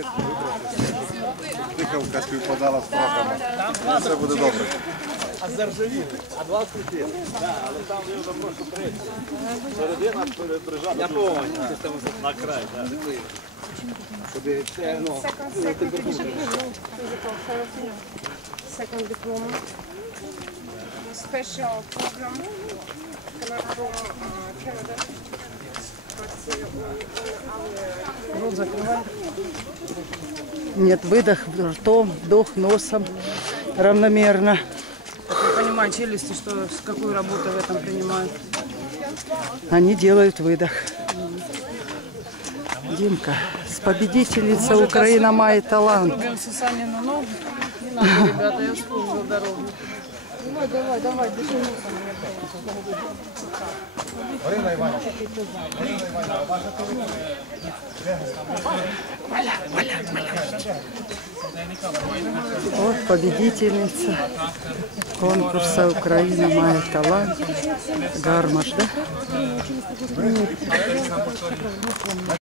нитку вибрати. Тиховка співпадала з строками. Все буде добре. А заржавіти, а 20 літ. Але там його просто 30. Середина прижала. Я повністю на край. Куди це, ну, температура. Second diploma. Special On our Нет, выдох ртом, вдох носом равномерно. Не понимаю, челюсти, что, с какую работу в этом принимают. Они делают выдох. Димка, с победительница Украина мает талант. Ногу. Не надо, ребята, я вспомнила дорогу. Давай, давай, давай, носом. Вот победительница конкурса Украина мает талант. Гармаш, да?